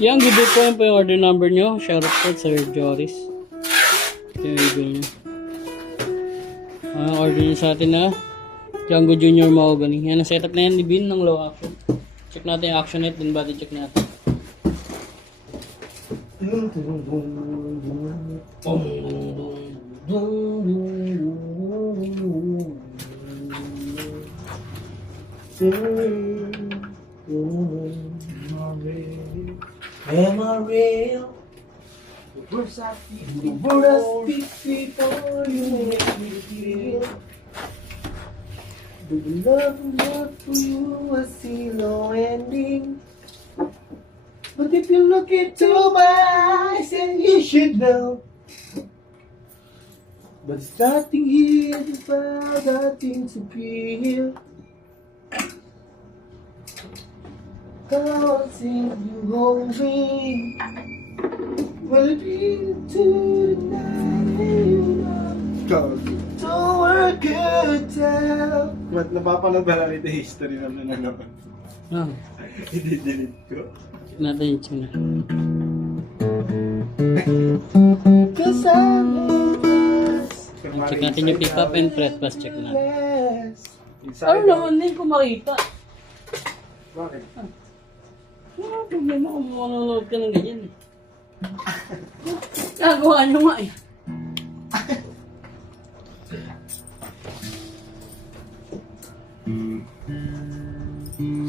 Yan, give ko yun po yung order number nyo. Shout out Sir Joris. Ito yung email nyo. Order nyo sa atin na Django Junior Mahogany. Yan ang setup na yan ni Bin ng low action. Check natin yung action net, then body check natin. Am I real? The words I speak before you make me feel. The love for you I see no ending. But if you look into my eyes, then you should know. But it's nothing here to find, nothing to feel. Cause if you hold me, will it be to the night you know? To work good time. Ba't napapanood ba natin yung history naman ng naman? Ah, I-delete ko. check natin yung tune. Cause I'm hopeless. Check natin yung pick up and fret pass check natin. Inside Ano naman din kung makita? Bakit? Ano problema kung manonood ka ng ganyan eh. Nagawa nyo nga eh.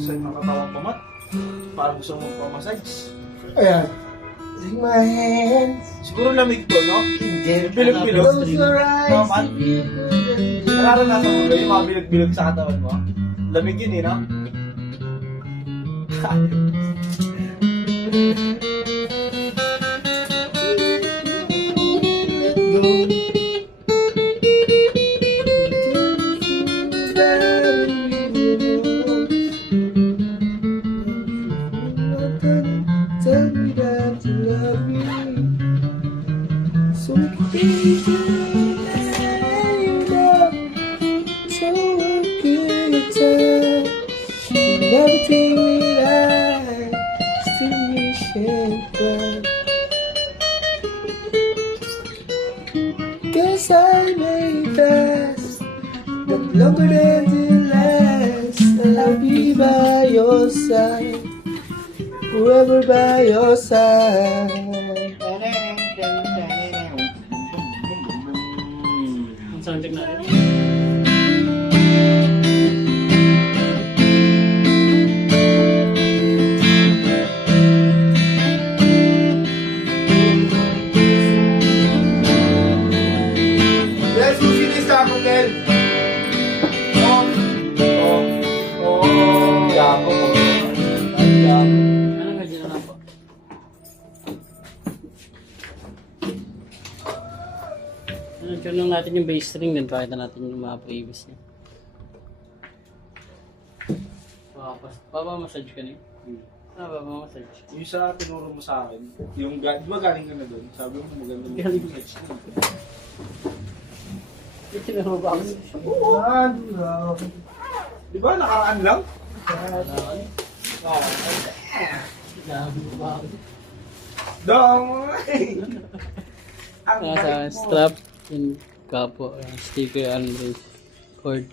Saan nakatawang pamat? Parang gusto mo pa-massage. Ayan. Take my hands. Siguro lamig to, no? Bilog-bilog. Close your eyes. Naman? Nararanasan mo ba yung mga bilog-bilog sa katawan mo? Lamig yun eh, no? Tell me that you love me, so we can be together, you know. So good time, everything we like, still wish and cry. Guess I may pass, but longer than the last, I'll be by your side. Forever by your side. Ang sound check natin. Yes, susinis ka ako, Kel. Yapo mo. Yapo. Anong gadget na lang po? Tune lang natin yung bass string, then pakita natin yung mga previous niya. Papa-massage ka na yun? Papa-massage. Yung sa tinuro mo sa akin, yung di ba galing ka na doon? Sabi mo maganda mo. Galing. Ito na mo ba ako? Di ba nakaraan lang? Dami mo ba ako? Dong! Ang Nasa bait mo. strap, yung kapo, sticker, and cord.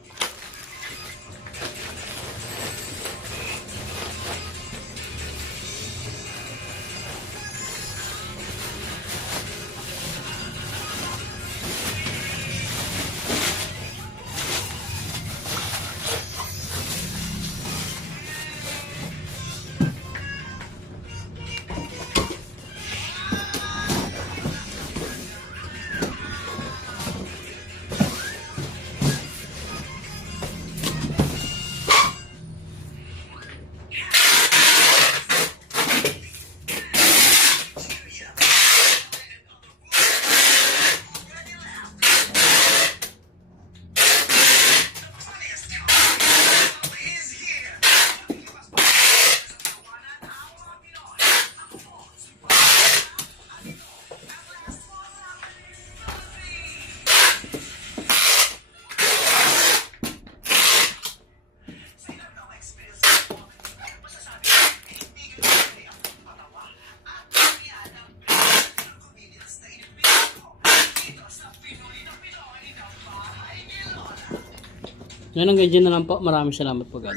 Yan ang ganyan na lang po. Maraming salamat po, God.